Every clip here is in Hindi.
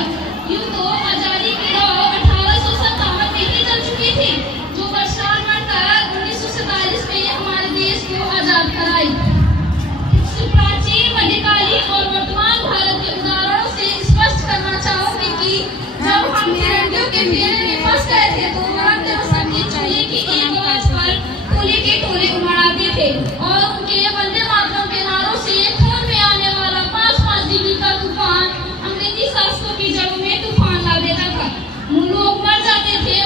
गया। यूं तो आजादी की लौ 1857 में ही जल चुकी थी, जो बरसात मारकर 1947 में हमारे देश को आजाद कराई। इस प्राचीन, मध्यकालीन और वर्तमान भारत के उदाहरणों से स्पष्ट करना चाहूंगी कि जब हम तिरंगे के फेरे में फंस गए थे तो भारत व्यवस्था की चूल्हे की एक आवाज पर टोले के टोले उमड़ाते थे और उनके वंदे मातरम के नारों से खून में आने वाला 5-5 डिग्री का तूफान अंग्रेजी शासकों की जड़ों में तूफान ला देता था। लोग मर जाते थे,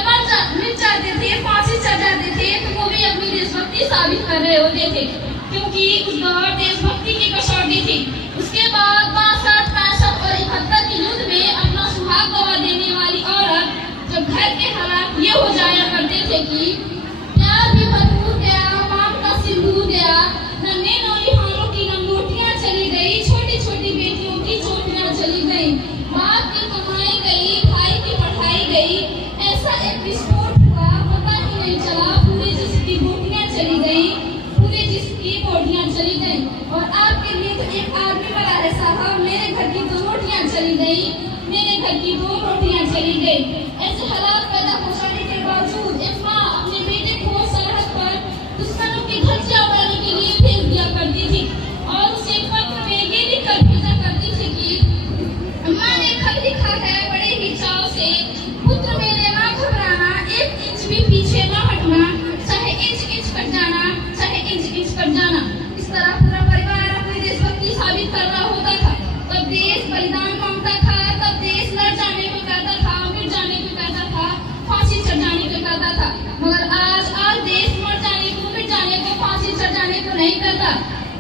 मिट जाते थे, फांसी चढ़ जाते थे, तो वो भी अपनी देशभक्ति साबित कर रहे होते थे, क्योंकि उस दौर देशभक्ति की कसौटी थी। उसके बाद 62, 65 और 71 के युद्ध में अपना सुहाग गवा देने वाली औरत जब घर के हालात ये हो जाया करते थे कि प्यार भी भरपूर गया, मांग का सिंदूर गया, नन्हे नौनिहालों की लंगोटियां चली गई, छोटी छोटी बेटियों की चोटियां चली गई, बाप की कमाई गई, भाई की पढ़ाई गई, ऐसा एक विस्फोट हुआ, पता ही नहीं चला पूरे जिस्म की बोटियां चली गई, पूरे जिस्म की बोटियां चली गई। और आपके लिए तो एक आदमी बड़ा है साहब, मेरे घर की 2 रोटियां चली गई, मेरे घर की 2 रोटियां चली गई। ऐसे हालात पैदा हो जाने के बावजूद एक माँ अपने बेटे को सरहद पर दुश्मनों की धज्जियां उड़ाने के लिए भेज दिया करती थी और उसे पत्र में ये लिखकर भेजा करती थी कि माँ ने खत लिखा है बड़े ही चाव से, पुत्र मेरे ना घबराना, 1 इंच भी पीछे ना हटना, चाहे इंच कट जाना, चाहे इंच कट जाना। इस तरह पूरा परिवार अपनी देशभक्ति साबित कर रहा होता था। तब देश बलिदान मांगता था, तब देश लड़ जाने को कहता था, मिट जाने को कहता था, फांसी चढ़ जाने को कहता था। मगर आज देश मर जाने को, मिट जाने को, फांसी चढ़ जाने को नहीं कहता।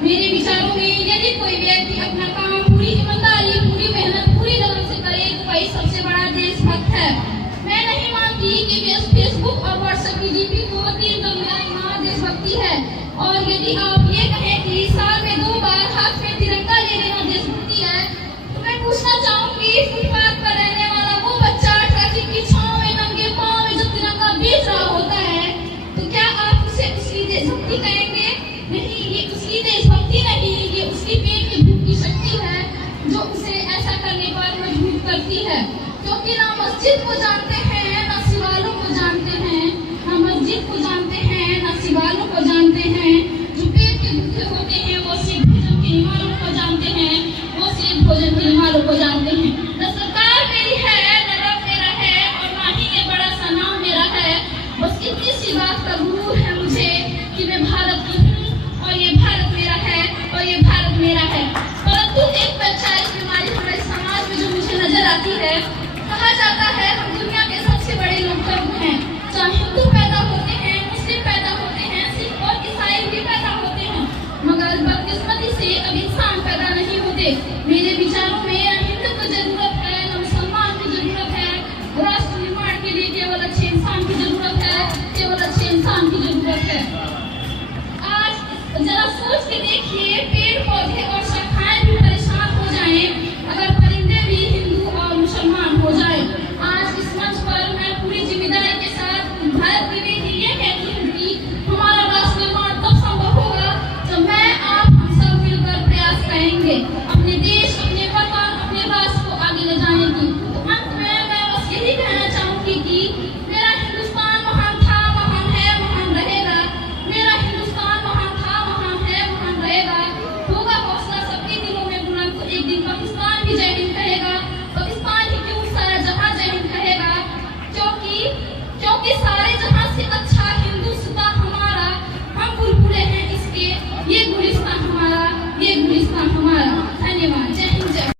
मेरे विचारों में यदि कोई व्यक्ति अपना काम पूरी ईमानदारी, पूरी मेहनत, पूरी लगन से करे तो वही सबसे बड़ा देशभक्त है। मैं नहीं मानती कि फेसबुक और व्हाट्सएप की डीपी को 3 कमियां देशभक्ति है। और यदि आप ये कहें कि साल में 2 बार हाथ में तिरंगा ले लेना देशभक्ति है, तो मैं पूछना चाहूंगी फुटपाथ पर रहने वाला वो बच्चा ट्रैफिक की छांव में नंगे पांव में जो तिरंगा बेच रहा होता है, तो क्या आप उसे उसकी देशभक्ति कहेंगे? नहीं, ये उसकी देशभक्ति नहीं, ये उसकी पेट की भूख की शक्ति है जो उसे ऐसा करने पर मजबूर करती है। क्योंकि ना मस्जिद को जानते हैं, ना सिवालों को जानते हैं, ना मस्जिद को जानते हैं, ना सिवालों को जानते हैं। जो पेट के भूखे होते हैं वो सिर्फ भोजन के हिमालों को जानते हैं, वो सिर्फ भोजन के हिमालों को जानते हैं।